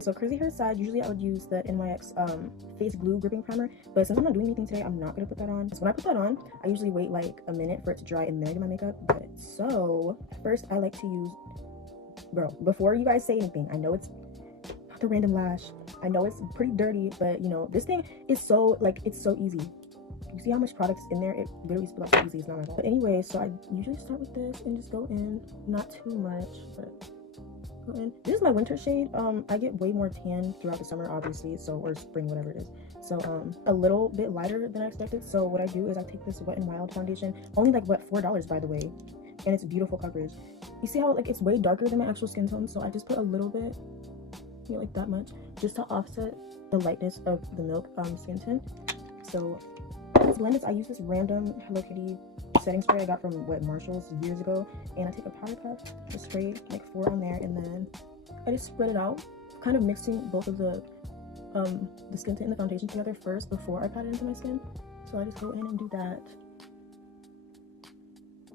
So crazy hair side, usually I would use the NYX face glue gripping primer, but since I'm not doing anything today, I'm not gonna put that on. So when I put that on, I usually wait like a minute for it to dry and then I do my makeup. But so first I like to use, bro, before you guys say anything, I know it's the random lash, I know it's pretty dirty, but you know, this thing is so like, it's so easy. You see how much product's in there? It literally spills out so easy. It's not my fault. But anyway, so I usually start with this and just go in, not too much, but go in. This is my winter shade. I get way more tan throughout the summer, obviously, so, or spring, whatever it is. So a little bit lighter than I expected. So what I do is I take this Wet n Wild foundation, only like what, $4 by the way, and it's beautiful coverage. You see how like it's way darker than my actual skin tone, so I just put a little bit, you know, like that much, just to offset the lightness of the Milk skin tint. So this blend is, I use this random Hello Kitty setting spray I got from Marshalls years ago, and I take a powder puff, just spray like 4 on there, and then I just spread it out, kind of mixing both of the skin tint and the foundation together first before I pat it into my skin. So I just go in and do that,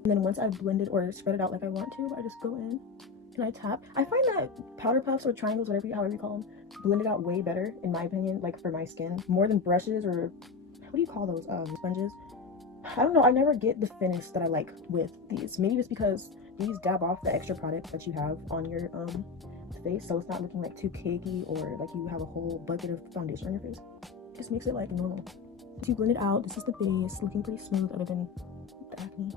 and then once I've blended or spread it out like I want to, I just go in and I tap. I find that powder puffs or triangles, whatever, however you call them, blend it out way better in my opinion, like for my skin, more than brushes or what do you call those sponges. I don't know, I never get the finish that I like with these. Maybe it's because these dab off the extra product that you have on your face, so it's not looking like too cakey or like you have a whole bucket of foundation on your face. It just makes it like normal. So you blend it out. This is the base, looking pretty smooth other than the acne.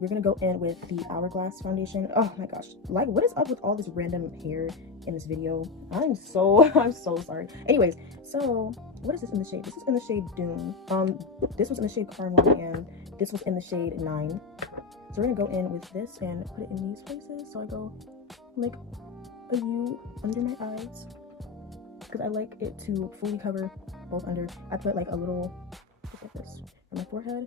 We're gonna go in with the Hourglass foundation. Oh my gosh, like what is up with all this random hair in this video? I'm so sorry. Anyways, so what is this in the shade? This is in the shade Dune. This was in the shade Caramel, and this was in the shade 9. So we're gonna go in with this and put it in these places. So I go like a U under my eyes because I like it to fully cover both under. I put like a little, just like this, on my forehead,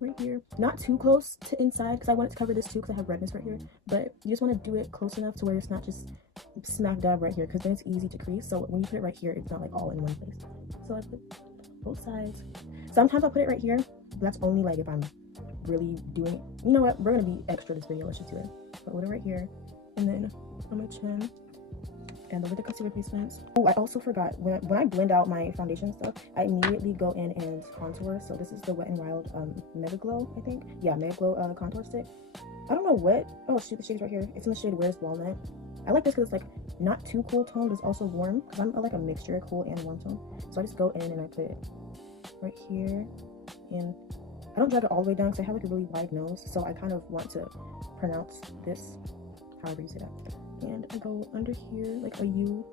right here. Not too close to inside because I want it to cover this too because I have redness right here. But you just want to do it close enough to where it's not just smack dab right here, because then it's easy to crease. So when you put it right here, it's not like all in one place. So I put both sides. Sometimes I'll put it right here, but that's only like if I'm really doing it. You know what? We're gonna be extra this video. Let's just do it. So I put it right here, and then on my chin, and over the concealer placements. Oh, I also forgot, when I blend out my foundation stuff, I immediately go in and contour. So this is the Wet n Wild Mega Glow, I think. Yeah, Mega Glow contour stick. I don't know what, oh shoot, the shade's right here. It's in the shade Where's Walnut. I like this because it's like not too cool tone, but it's also warm, because I'm like a mixture of cool and warm tone. So I just go in and I put it right here, and I don't drag it all the way down because I have like a really wide nose, so I kind of want to pronounce this however you say that. And I go under here like a U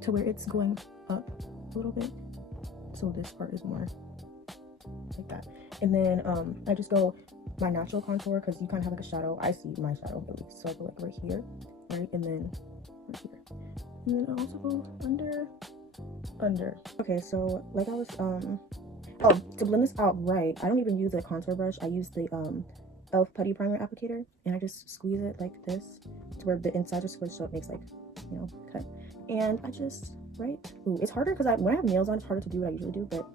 to where it's going up a little bit, so this part is more like that. And then I just go my natural contour because you kind of have like a shadow. I see my shadow at least, so I go like right here, right, and then right here, and then I also go under. Okay, so like I was oh, to blend this out right, I don't even use a contour brush. I use the e.l.f. Putty Primer Applicator, and I just squeeze it like this to where the inside is squished so it makes like, you know, cut. And I just, right? Ooh, it's harder because when I have nails on, it's harder to do what I usually do, but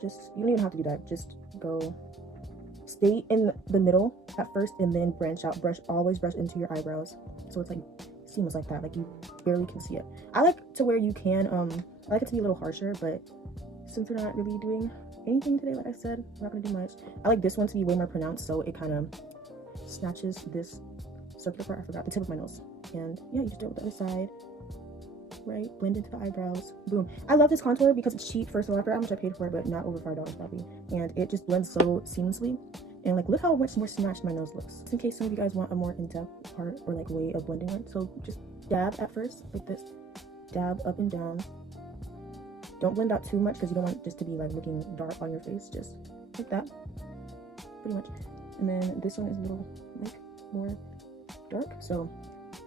just, you don't even have to do that. Just go, stay in the middle at first and then branch out. Always brush into your eyebrows. So it's like seamless like that, like you barely can see it. I like to where you can, I like it to be a little harsher, but since we're not really doing anything today, like I said, we're not gonna do much. I like this one to be way more pronounced, so it kind of snatches this circular part, I forgot, the tip of my nose. And yeah, you just do it with the other side, right? Blend into the eyebrows, boom. I love this contour because it's cheap. First of all, I forgot how much I paid for it, but not over $5 probably, and it just blends so seamlessly. And like, look how much more snatched my nose looks. Just in case some of you guys want a more in-depth part or like way of blending it, so just dab at first like this, dab up and down. Don't blend out too much because you don't want it just to be like looking dark on your face, just like that, pretty much. And then this one is a little like more dark, so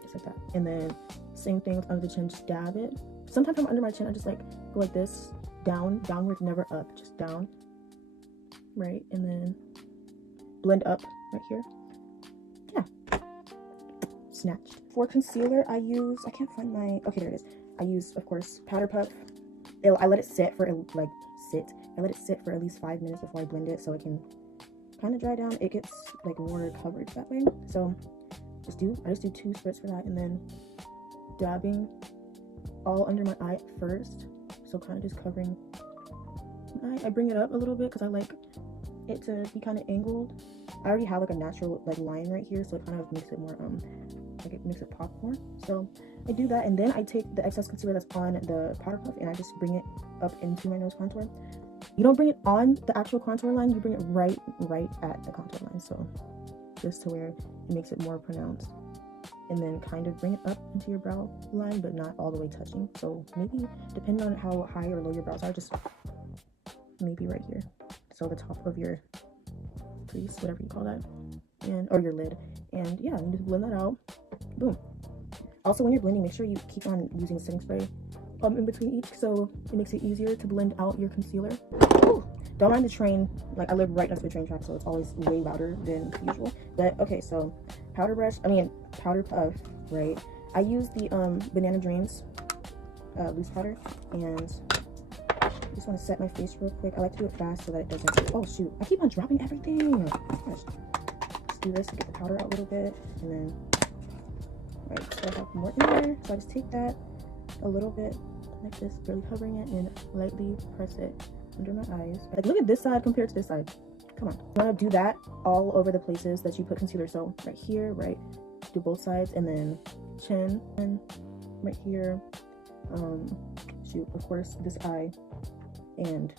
just like that. And then same thing with under the chin, just dab it. Sometimes I'm under my chin, I just like go like this, downwards, never up, just down, right? And then blend up right here. Yeah, snatched. For concealer, I use, I can't find my, okay, there it is. I use, of course, Powder Puff. I let it sit for like I let it sit for at least 5 minutes before I blend it, so it can kind of dry down. It gets like more coverage that way. So I just do 2 spritz for that, and then dabbing all under my eye first, so kind of just covering my eye. I bring it up a little bit because I like it to be kind of angled. I already have like a natural like line right here, so it kind of makes it more like it makes it pop more. So I do that, and then I take the excess concealer that's on the powder puff and I just bring it up into my nose contour. You don't bring it on the actual contour line, you bring it right at the contour line, so just to where it makes it more pronounced. And then kind of bring it up into your brow line, but not all the way touching. So maybe, depending on how high or low your brows are, just maybe right here. So the top of your crease, whatever you call that, and or your lid. And yeah, you just blend that out. Boom. Also, when you're blending, make sure you keep on using setting spray in between each, so it makes it easier to blend out your concealer. Ooh. Don't mind the train, like I live right next to the train track, so it's always way louder than usual. But okay, so powder puff, right? I use the Banana Dreams loose powder, and I just want to set my face real quick. I like to do it fast so that it doesn't, oh shoot, I keep on dropping everything. Gosh. Let's do this to get the powder out a little bit, and then right, so I have more in there, so I just take that a little bit like this, barely covering it, and lightly press it under my eyes. Like, look at this side compared to this side. Come on. You want to do that all over the places that you put concealer. So right here, right, do both sides, and then chin, and right here, shoot, of course, this eye and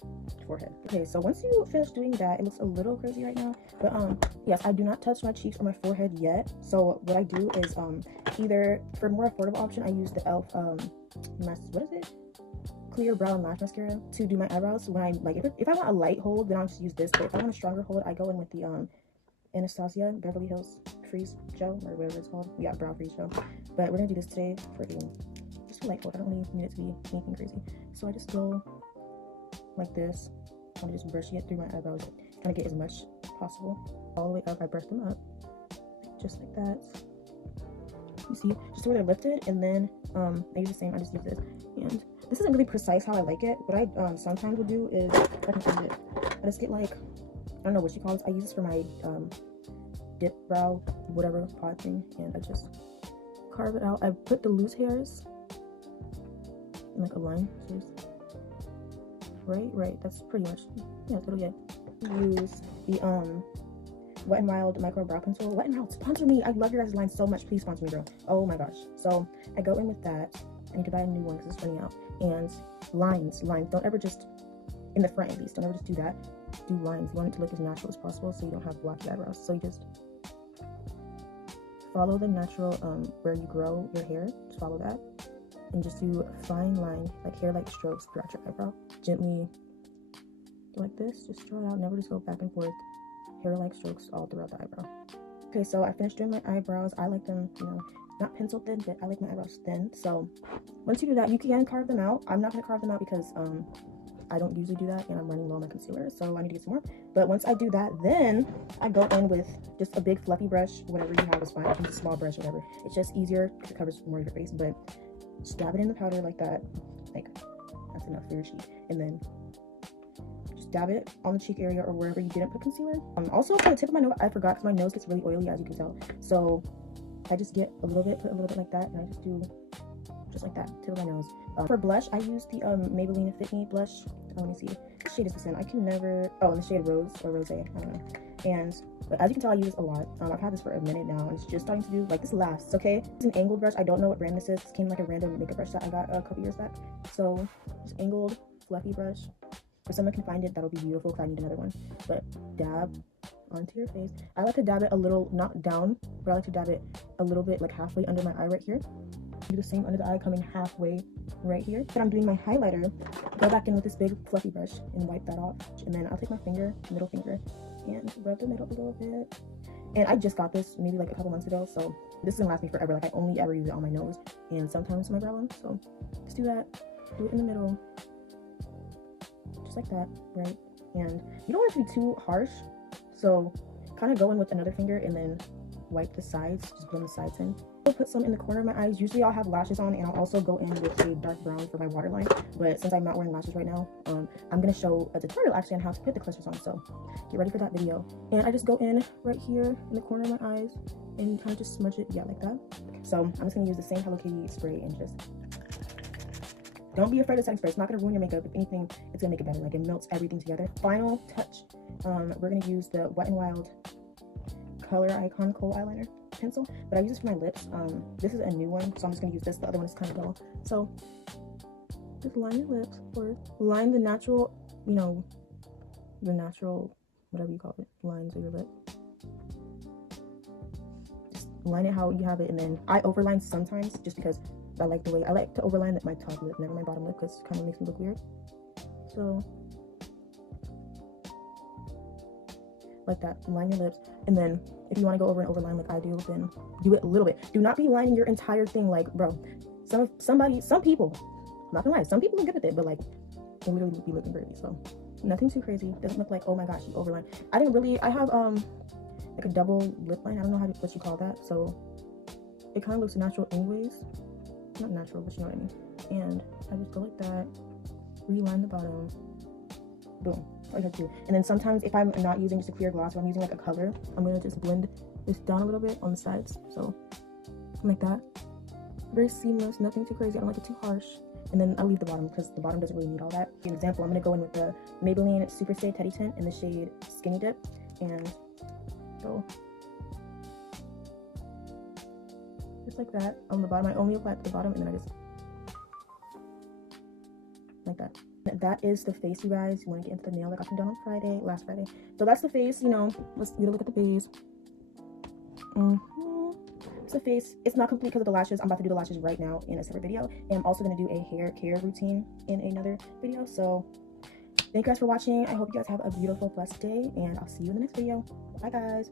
forehead. Okay, so once you finish doing that, it looks a little crazy right now, but yes, I do not touch my cheeks or my forehead yet. So what I do is either, for a more affordable option, I use the e.l.f. What is it? Clear Brow and Lash Mascara to do my eyebrows. When I like, if I want a light hold, then I'll just use this, but if I want a stronger hold, I go in with the Anastasia Beverly Hills Freeze Gel, or whatever it's called. Yeah, Brow Freeze Gel. But we're gonna do this today for just a light hold. I don't really need it to be anything crazy, so I just go like this. I'm just brushing it through my eyebrows, kind of get as much possible all the way up. I brush them up just like that. You see, just where they're lifted, and then I use the same. I just use this, and this isn't really precise how I like it. What I sometimes will do is, if I can find it, I just get like, I don't know what you call this. I use this for my dip brow, whatever pot thing, and I just carve it out. I put the loose hairs in like a line. So just, right. That's pretty much, yeah, that's literally it. Use the Wet n Wild micro brow pencil. Wet n Wild, sponsor me. I love your guys' line so much. Please sponsor me, girl. Oh my gosh. So I go in with that. I need to buy a new one because it's running out. And lines. Don't ever just, in the front at least, don't ever just do that. Do lines. You want it to look as natural as possible so you don't have blocky eyebrows. So you just follow the natural, where you grow your hair. Just follow that. And just do a fine line, like hair-like strokes throughout your eyebrow. Gently, like this. Just draw it out. Never just go back and forth. Hair-like strokes all throughout the eyebrow. Okay, so I finished doing my eyebrows. I like them, you know, not pencil thin, but I like my eyebrows thin. So once you do that, you can carve them out. I'm not going to carve them out because I don't usually do that, and I'm running low on my concealer, so I need to get some more. But once I do that, then I go in with just a big fluffy brush. Whatever you have is fine. Use a small brush, whatever. It's just easier because it covers more of your face. But just dab it in the powder like that. Like, that's enough for your cheek. And then just dab it on the cheek area or wherever you didn't put concealer. Also, for the tip of my nose, I forgot because my nose gets really oily, as you can tell. So I just get a little bit, put a little bit like that, and I just do just like that, tip of my nose. For blush, I use the Maybelline Fit Me blush. Let me see, what shade is this in? I can never, oh, in the shade Rose or Rose, I don't know. And but as you can tell, I use this a lot. I've had this for a minute now, and it's just starting to do, like, this lasts, okay? It's an angled brush. I don't know what brand this is. This came like a random makeup brush that I got a couple years back. So just angled, fluffy brush. If someone can find it, that'll be beautiful because I need another one. But dab onto your face. I like to dab it a little, not down, but I like to dab it a little bit, like halfway under my eye right here. Do the same under the eye, coming halfway right here. Then I'm doing my highlighter. Go back in with this big fluffy brush and wipe that off. And then I'll take my finger, middle finger, and rub the middle a little bit. And I just got this maybe like a couple months ago, so this is gonna last me forever. Like, I only ever use it on my nose and sometimes my brow bone. So just do that. Do it in the middle, just like that, right? And you don't want it to be too harsh, so kind of go in with another finger and then wipe the sides. Just blend the sides in. I'll put some in the corner of my eyes. Usually I'll have lashes on, and I'll also go in with a dark brown for my waterline. But since I'm not wearing lashes right now, I'm gonna show a tutorial actually on how to put the clusters on. So get ready for that video. And I just go in right here in the corner of my eyes and kind of just smudge it, yeah, like that. So I'm just gonna use the same Hello Kitty spray and just Don't be afraid of setting spray. It's not going to ruin your makeup. If anything, it's going to make it better. Like, it melts everything together. Final touch. We're going to use the Wet n Wild Color Icon Kohl Eyeliner pencil, but I use this for my lips. This is a new one, so I'm just going to use this. The other one is kind of dull. So just line your lips, of course. Line the natural, you know, your natural, whatever you call it, lines of your lip. Just line it how you have it, and then I overline sometimes just because I like the way, I like to overline my top lip, never my bottom lip, because it kind of makes me look weird. So, like that, line your lips, and then if you want to go over and overline like I do, then do it a little bit. Do not be lining your entire thing like, bro, some people, I'm not gonna lie, some people are good at it, but like, they literally be looking pretty, so nothing too crazy. Doesn't look like, oh my gosh, you overline. I have like a double lip line, I don't know what you call that, so it kind of looks natural anyways. Not natural, but you know what I mean. And I just go like that, reline the bottom, boom, like I do. And then sometimes if I'm not using just a clear gloss, or I'm using like a color, I'm gonna just blend this down a little bit on the sides, so like that. Very seamless, nothing too crazy. I don't like it too harsh. And then I leave the bottom because the bottom doesn't really need all that. For example, I'm gonna go in with the Maybelline Super Stay Teddy Tint in the shade Skinny Dip, and go just like that on the bottom. I only apply it to the bottom, and then I just like that. That is the face, you guys. You want to get into the nail that got them done on last Friday. So that's the face, you know. Let's get a look at the base. It's the face. It's not complete because of the lashes. I'm about to do the lashes right now in a separate video, and I'm also going to do a hair care routine in another video. So thank you guys for watching. I hope you guys have a beautiful, blessed day, and I'll see you in the next video. Bye, guys.